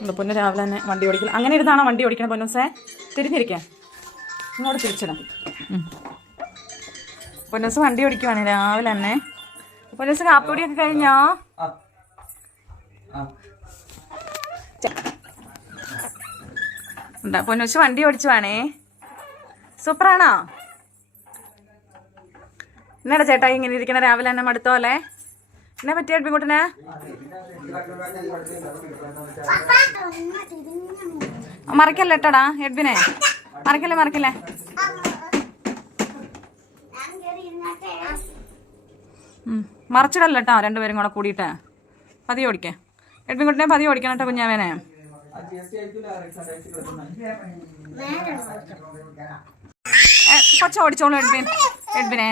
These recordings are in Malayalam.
ഉണ്ട് പൊന്നു രാവിലെ തന്നെ വണ്ടി ഓടിക്കണം അങ്ങനെ ഇരുന്നാണോ വണ്ടി ഓടിക്കണം പൊന്നൂസേ തിരിഞ്ഞിരിക്കാൻ ഇങ്ങോട്ട് തിരിച്ചിടാം. പൊന്നോസ് വണ്ടി ഓടിക്കുവാണ് രാവിലെ തന്നെ. പൊന്നൂസ് കാപ്പിടിയൊക്കെ കഴിഞ്ഞോ? എന്താ പൊന്നൂസ് വണ്ടി ഓടിച്ചു വേണേ സൂപ്പറാണോ? എന്നാടാ ചേട്ടാ ഇങ്ങനെ ഇരിക്കണ രാവിലെ തന്നെ മടുത്തോ അല്ലേ? എന്നാ പറ്റിയ പെൺകുട്ടിനെ മറക്കല്ലേ കേട്ടോടാ എഡ്വിനെ? മറക്കല്ലേ മറക്കല്ലേ? മറച്ചിടല്ലോ കേട്ടോ രണ്ടുപേരും കൂടെ കൂടിയിട്ട്. പതി ഓടിക്കേ. എഡ്ബിൻ പതി ഓടിക്കണം കേട്ടോ കുഞ്ഞാവേനെ. കൊച്ചു ഓടിച്ചോളൂ എഡ്ബിൻ എഡ്ബിനെ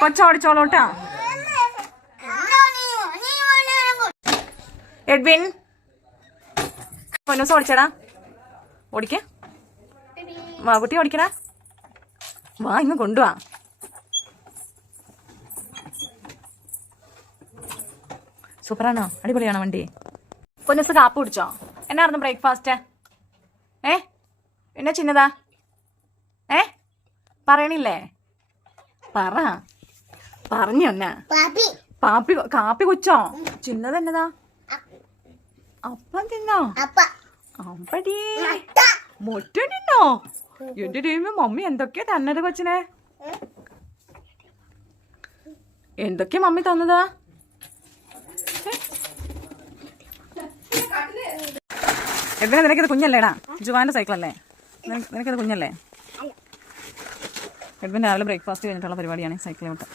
കൊച്ചു ഓടിച്ചോളൂ കേട്ടോ എഡ്വിൻ. പൊന്നൂസ് ഓടിച്ചടാ. ഓടിക്കേ. വാ ഓടിക്കടാ. വാ ഇങ്ങ് കൊണ്ടുവാ. സൂപ്പറാണോ? അടിപൊളിയാണോ വണ്ടി? പൊന്നൂസ് കാപ്പ് കുടിച്ചോ? എന്നായിരുന്നു ബ്രേക്ക്ഫാസ്റ്റ്? ഏ? എന്നാ ചിന്നതാ? ഏ? പറയണില്ലേ? പറ. പറഞ്ഞു എന്നാ പാപ്പി. കാപ്പി കൊച്ചോ? ചിന്നത് എന്നതാ? അപ്പം തിന്നോ? അപ്പടി മുട്ട. തിന്നോ? എന്റെ ടീമ് മമ്മി എന്തൊക്കെയാ തന്നത് കൊച്ചിനെ? എന്തൊക്കെയാ മമ്മി തന്നതാ? എവിടെ നിനക്കത് കുഞ്ഞല്ലേടാ ജുവാന്റെ സൈക്കിളല്ലേ അല്ലേ? നിനക്കത് കുഞ്ഞല്ലേ? എഡ്വിൻ രാവിലെ ബ്രേക്ക്ഫാസ്റ്റ് കഴിഞ്ഞിട്ടുള്ള പരിപാടിയാണ് സൈക്കിൾ വിട്ട്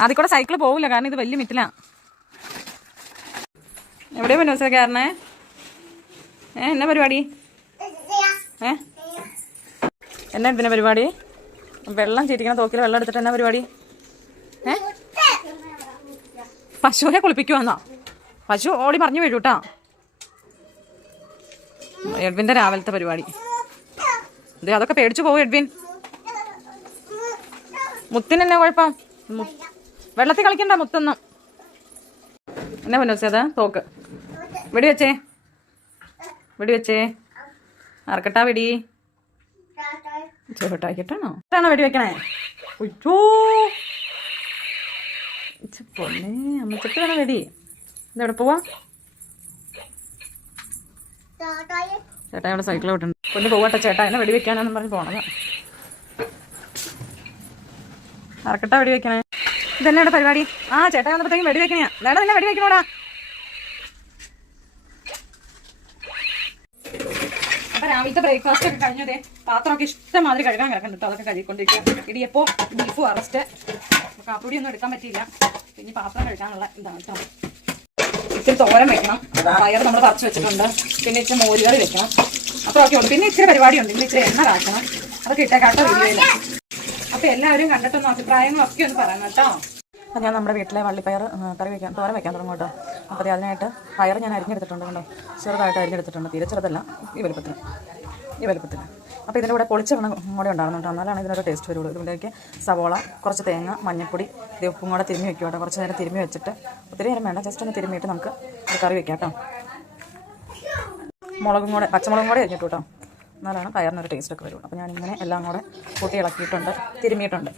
അതിൽ കൂടെ സൈക്കിൾ പോവില്ല കാരണം ഇത് വലിയ മിറ്റിലാ. എവിടെയാ മനോസ കയറണേ? ഏ എന്നാ പരിപാടി? ഏ? എന്നാ ഇതിന്റെ പരിപാടി? വെള്ളം ചീറ്റിക്കണം തോക്കിൽ വെള്ളം എടുത്തിട്ട് എന്നാ പരിപാടി? ഏ? പശുവിനെ കുളിപ്പിക്കുവാന്നോ? പശു ഓടി മറിഞ്ഞു വീഴൂട്ടാ എഡ്വിന്റെ രാവിലത്തെ പരിപാടി. അതെ അതൊക്കെ പേടിച്ചു പോകും എഡ്വിൻ. മുത്തിന് എന്നാ കുഴപ്പം വെള്ളത്തിൽ കളിക്കണ്ട മുത്തൊന്നും. എന്നാ അത്? തോക്ക്. വെടി വെച്ചേ വെടി വെച്ചേ ആർക്കട്ടാ വെടി? ചോട്ടാക്കിട്ടാണോ ഇട്ടാണോ വെടി വെക്കണേ? ഉയ്യോ. ഇച്ച് പൊന്നേ അമ്മച്ചിട്ട് വേണം വെടി. ഇതെവിടെ പോവാ? ചേട്ടാ ഇവിടെ സൈക്കിൾ വിട്ടുണ്ട് പൊന്ന് പോവാട്ടെ ചേട്ടാ എന്നെ വെടി വെക്കാനാണെന്ന് പറഞ്ഞ് പോണത്. അറക്കട്ടാ വെടി വെക്കണേ. ഇതെന്നാണ് പരിപാടി? ആ ചേട്ടാ വന്നപ്പോഴത്തേക്കും വെടി വെക്കണേ വേണ്ട നിന്നെ വെടി വെക്കണോടാ. രാവിലത്തെ ബ്രേക്ക്ഫാസ്റ്റ് ഒക്കെ കഴിഞ്ഞതേ പാത്രമൊക്കെ ഇഷ്ടമാതിരി കഴുകാൻ കിടക്കണം കേട്ടോ. അതൊക്കെ കഴുകിക്കൊണ്ടിരിക്കുക ഇടിയപ്പോ ബീഫും അറസ്റ്റ് കാപ്പുടി ഒന്നും എടുക്കാൻ പറ്റിയില്ല. പിന്നെ പാത്രം കഴുകാനുള്ള ഇതാണ് ഇച്ചിരി തോരൻ വെക്കണം. പയർ നമ്മൾ പറിച്ചു വെച്ചിട്ടുണ്ട്. പിന്നെ ഇച്ചിരി മോരുകറി വെക്കണം. അപ്പൊ ഓക്കെ പിന്നെ ഇച്ചിരി പരിപാടിയുണ്ട്. ഇന്ന് ഇച്ചിരി എണ്ണ കാക്കണം അതൊക്കെ ഇട്ടേക്കാട്ടോ വീഡിയോയിൽ അപ്പൊ എല്ലാവരും കണ്ടിട്ടൊന്നും അഭിപ്രായങ്ങളൊക്കെ ഒന്ന് പറയണം കേട്ടോ. അപ്പം ഞാൻ നമ്മുടെ വീട്ടിലെ വള്ളിപ്പയർ കറി വെക്കാൻ തോരൻ വെക്കാൻ തുടങ്ങും കേട്ടോ. അപ്പോൾ അത് അതിനായിട്ട് പയർ ഞാൻ അരിഞ്ഞെടുത്തിട്ടുണ്ട് കണ്ടോ? ചെറുതായിട്ട് അരിഞ്ഞെടുത്തിട്ടുണ്ട്. തീരെ ചെറുതല്ല. ഈ വലുപ്പത്തിന്. ഈ വലുപ്പത്തിന്. അപ്പോൾ ഇതിന്റെ കൂടെ പൊളിച്ചെണ്ണ കൂടെ ഉണ്ടാകുന്നുണ്ട് എന്നാലാണ് ഇതിനൊരു ടേസ്റ്റ് വരുള്ളൂ. ഇതിലേക്ക് സവോള കുറച്ച് തേങ്ങ മഞ്ഞപ്പൊടി ഇത് ഉപ്പും കൂടെ തിരുമ്മി വെക്കും കേട്ടോ. കുറച്ച് നേരം തിരുമ്മി വെച്ചിട്ട് ഒത്തിരി നേരം വേണ്ട. ജസ്റ്റ് ഒന്ന് തിരുമ്മിയിട്ട് നമുക്ക് കറി വെക്കാം കേട്ടോ. മുളകും കൂടെ പച്ചമുളകും കൂടെ അരിഞ്ഞിട്ടു കേട്ടോ. എന്നാലാണ് പയറിനൊരു ടേസ്റ്റൊക്കെ വരുള്ളൂ. അപ്പോൾ ഞാനിങ്ങനെ എല്ലാം കൂടെ കൂട്ടി ഇളക്കിയിട്ടുണ്ട് തിരുമ്മിയിട്ടുണ്ട്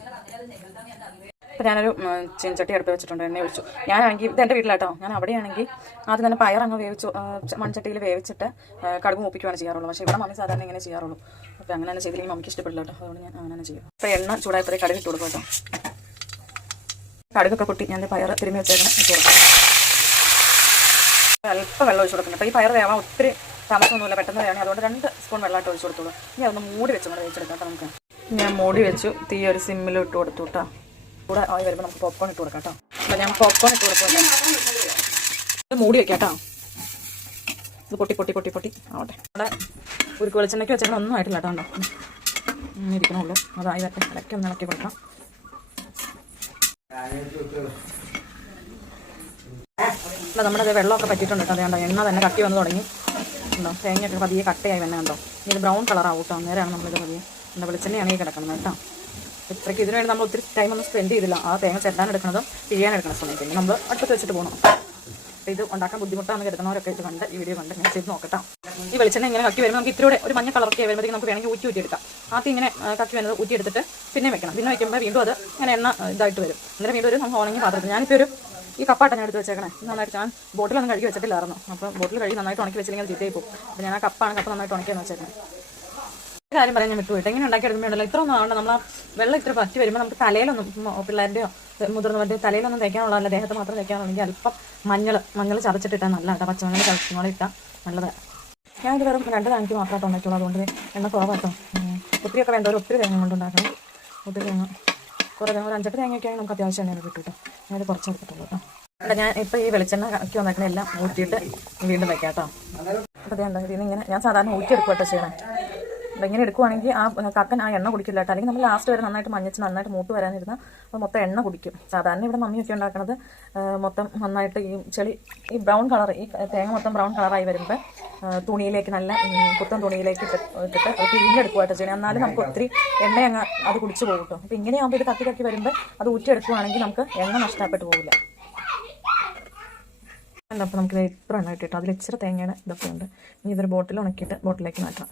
അപ്പോൾ ഞാനൊരു ഉം, ചീനച്ചട്ടി അടുപ്പ് വെച്ചിട്ടുണ്ട് എണ്ണ ഒഴിച്ചു. ഞാനാണെങ്കിൽ ഇത് എന്റെ വീട്ടിലാട്ടോ. ഞാൻ അവിടെയാണെങ്കിൽ ആദ്യം തന്നെ പയർ അങ്ങ് വേവിച്ചു മൺചട്ടിയിൽ വേവിച്ചിട്ട് കടുക് മൂപ്പിക്കുകയാണ് ചെയ്യാറുള്ളൂ. പക്ഷേ ഇവിടെ മമ്മി സാധാരണ ഇങ്ങനെ ചെയ്യാറുള്ളൂ. അപ്പോൾ അങ്ങനെ തന്നെ ചെയ്തില്ലെങ്കിൽ മമ്മിക്ക് ഇഷ്ടപ്പെടില്ല കേട്ടോ. അതുകൊണ്ട് ഞാൻ അങ്ങനെ ചെയ്യും. അപ്പോൾ എണ്ണ ചൂടായപ്പോഴേ കടുക് ഇട്ട് കൊടുക്കും കേട്ടോ. കടുകൊക്കെ പൊട്ടി ഞാൻ പയർ തിരുമ്മി വെച്ചേക്കണം കൊടുക്കാം. അല്പം വെള്ളം ഒഴിച്ച് കൊടുക്കണം അപ്പോൾ ഈ പയർ വേവാൻ ഒത്തിരി താമസമൊന്നുമില്ല. പെട്ടെന്ന് വേണം. അതുകൊണ്ട് രണ്ട് സ്പൂൺ വെള്ളമായിട്ട് ഒഴിച്ച് കൊടുത്തോളൂ. ഇനി അതൊന്ന് മൂടി വെച്ച് കൂടെ വേവിച്ചെടുക്കാം നമുക്ക്. ഞാൻ മൂടി വെച്ചു. തീ ഒരു സിമ്മിൽ ഇട്ട് കൊടുത്തു കേട്ടോ കൂടെ ആയി വരുമ്പോൾ നമുക്ക് പോപ്കോൺ ഇട്ട് കൊടുക്കാം കേട്ടോ അപ്പോൾ ഞാൻ പോപ്കോൺ ഇട്ട് കൊടുക്കാം ഇത് മൂടി വെക്കാം കേട്ടോ ഇത് പൊട്ടി പൊട്ടി പൊട്ടി പൊട്ടി. ആവട്ടെ. അവിടെ ഒരു വെളിച്ചെണ്ണയ്ക്ക് വെച്ചാൽ ഒന്നും ആയിട്ടില്ല കേട്ടോ ഉണ്ടോ ഇരിക്കണുള്ളൂ. അതായി വരട്ടെ ഇടയ്ക്ക് ഒന്ന് ഇളക്കി കൊടുക്കാം. അല്ല നമ്മുടെ അത് വെള്ളമൊക്കെ പറ്റിയിട്ടുണ്ട് കേട്ടോ. കണ്ടോ എണ്ണ തന്നെ കട്ടി വന്ന് തുടങ്ങി. ഉണ്ടോ? തേങ്ങയൊക്കെ പതിയെ കട്ടയായി വന്നെ കണ്ടോ? ഇത് ബ്രൗൺ കളറാവും കേട്ടോ അന്നേരമാണ് നമ്മളിത് പതിയെ. എന്താ വെളിച്ചെണ്ണയാണ് ഈ കിടക്കുന്നത് കേട്ടോ. ഇത്രയ്ക്ക് ഇതിനു വേണ്ടി നമ്മൾ ഒത്തിരി ടൈം ഒന്നും സ്പെൻഡ് ചെയ്തില്ല. ആ തേങ്ങ ചെല്ലാൻ എടുക്കുന്നതും പിഴിയാൻ എടുക്കുന്ന പിന്നെ നമ്മൾ അടുപ്പത്ത് വെച്ചിട്ട് പോകണം അപ്പോൾ ഇത് ഉണ്ടാക്കാൻ ബുദ്ധിമുട്ടാണെന്ന് കരുതുന്നവരൊക്കെ ഇത് കണ്ട് ഈ വീഡിയോ കണ്ട് ഞാൻ ചെയ്ത് നോക്കട്ടോ. ഈ വെളിച്ചെണ്ണ ഇങ്ങനെ കക്കി വരുമ്പോൾ നമുക്ക് ഇത്തിരി ഒരു മഞ്ഞ കളറൊക്കെ വരുമ്പോഴത്തേക്ക് നമുക്ക് വേണമെങ്കിൽ ഊറ്റി ഊറ്റിയെടുക്കാം ആദ്യം ഇങ്ങനെ കക്കി വരുന്നത് ഊറ്റിയെടുത്തിട്ട് പിന്നെ വെക്കണം. പിന്നെ വെക്കുമ്പോൾ വീണ്ടും അത് ഇങ്ങനെ എണ്ണ ഇതായിട്ട് വരും. അന്നേരം വീണ്ടും ഒരു നമുക്ക് ഉണങ്ങി പാത്രത്തിൽ. ഞാനിപ്പോൾ ഒരു ഈ കപ്പാട്ട ഞാൻ എടുത്ത് വെച്ചേക്കണേ. നന്നായിട്ട് ഞാൻ ബോട്ടിലൊന്നും കഴുകി വെച്ചിട്ടില്ലായിരുന്നു. അപ്പോൾ ബോട്ടിൽ കഴുകി നന്നായിട്ട് ഉണക്കി വെച്ചില്ലെങ്കിൽ ചീത്തയായി പോകും. അപ്പോൾ ഞാൻ ആ കപ്പാണ് കപ്പ് നന്നായിട്ട് ഉണക്കിയെന്ന് വെച്ചേക്കണേ. കാര്യം പറയാൻ ഞാൻ വിട്ടുപോയിട്ട് എങ്ങനെ ഉണ്ടാക്കിയെടുക്കുമ്പോഴല്ലോ ഇത്ര ഒന്നും ആവണ്ട. നമ്മൾ ആ വെള്ളം ഇത്ര പറ്റി വരുമ്പോൾ നമുക്ക് തലയിലൊന്നും പിള്ളേരുടെയോ മുതിർന്നവരുടെ തലയിലൊന്നും തേക്കാനുള്ളതല്ല ദേഹത്ത് മാത്രം തേക്കാനുണ്ടെങ്കിൽ അല്പം മഞ്ഞൾ മഞ്ഞൾ ചതച്ചിട്ടിട്ടാൽ നല്ല നല്ലതാണ് പച്ചമഞ്ഞൾ ചതച്ചുമോളെ ഇട്ടാൽ നല്ലതാണ് ഞാനിത് വെറും രണ്ട് താങ്ക് മാത്രമായിട്ട് ഉണ്ടാക്കിയുള്ളൂ അതുകൊണ്ട് എണ്ണ കുറവാട്ടോ. ഒത്തിരിയൊക്കെ വേണ്ട ഒരു ഒത്തിരി തേങ്ങ കൊണ്ടുണ്ടാക്കണം ഒത്തിരി തേങ്ങ കുറേ ഒരു അഞ്ചെട്ട് തേങ്ങയൊക്കെ ആണെങ്കിൽ നമുക്ക് അത്യാവശ്യം എണ്ണ കിട്ടും കേട്ടോ അങ്ങനെ കുറച്ച് എടുത്തിട്ടുള്ളൂ കേട്ടോ. അല്ല ഞാൻ ഇപ്പോൾ ഈ വെളിച്ചെണ്ണ ഒക്കെ വന്നേക്കണ എല്ലാം ഊറ്റിയിട്ട് വീണ്ടും വെക്കാം കേട്ടോ. അപ്പോൾ ഉണ്ടാക്കി ഇങ്ങനെ ഞാൻ സാധാരണ ഊറ്റിയെടുക്കും കേട്ടോ ചെയ്യണേ. ഇങ്ങനെ എടുക്കുവാണെങ്കിൽ ആ കക്കൻ ആ എണ്ണ കുടിക്കില്ല കേട്ടോ. അല്ലെങ്കിൽ നമ്മൾ ലാസ്റ്റ് വരെ നന്നായിട്ട് മഞ്ഞച്ച് നന്നായിട്ട് മൂട്ട് വരാനിരുന്ന അത് മൊത്തം എണ്ണ കുടിക്കും. സാധാരണ ഇവിടെ മമ്മിയൊക്കെ ഉണ്ടാക്കുന്നത് മൊത്തം നന്നായിട്ട് ഈ ചെളി ഈ ബ്രൗൺ കളർ ഈ തേങ്ങ മൊത്തം ബ്രൗൺ കളറായി വരുമ്പോൾ തുണിയിലേക്ക് നല്ല പുത്തൻ തുണിയിലേക്ക് ഇട്ടിട്ട് അത് പിഴിഞ്ഞെടുക്കുവാട്ടോ ചെയ്യണം എന്നാലും നമുക്ക് ഒത്തിരി എണ്ണ അങ്ങ് അത് കുടിച്ച് പോകും കേട്ടോ. അപ്പോൾ ഇങ്ങനെയാകുമ്പോൾ ഇത് കത്തി കത്തി വരുമ്പോൾ അത് ഊറ്റിയെടുക്കുവാണെങ്കിൽ നമുക്ക് എണ്ണ നഷ്ടപ്പെട്ടു പോകില്ല അല്ല അപ്പോൾ നമുക്ക് ഇത് ഇത്ര എണ്ണ കിട്ടിയിട്ടോ? അതിൽ ഇച്ചിരി തേങ്ങയുടെ ഇതൊക്കെ ഉണ്ട്. ഇനി ഇതൊരു ബോട്ടിൽ ഉണക്കിയിട്ട് ബോട്ടിലേക്ക് മാറ്റാം.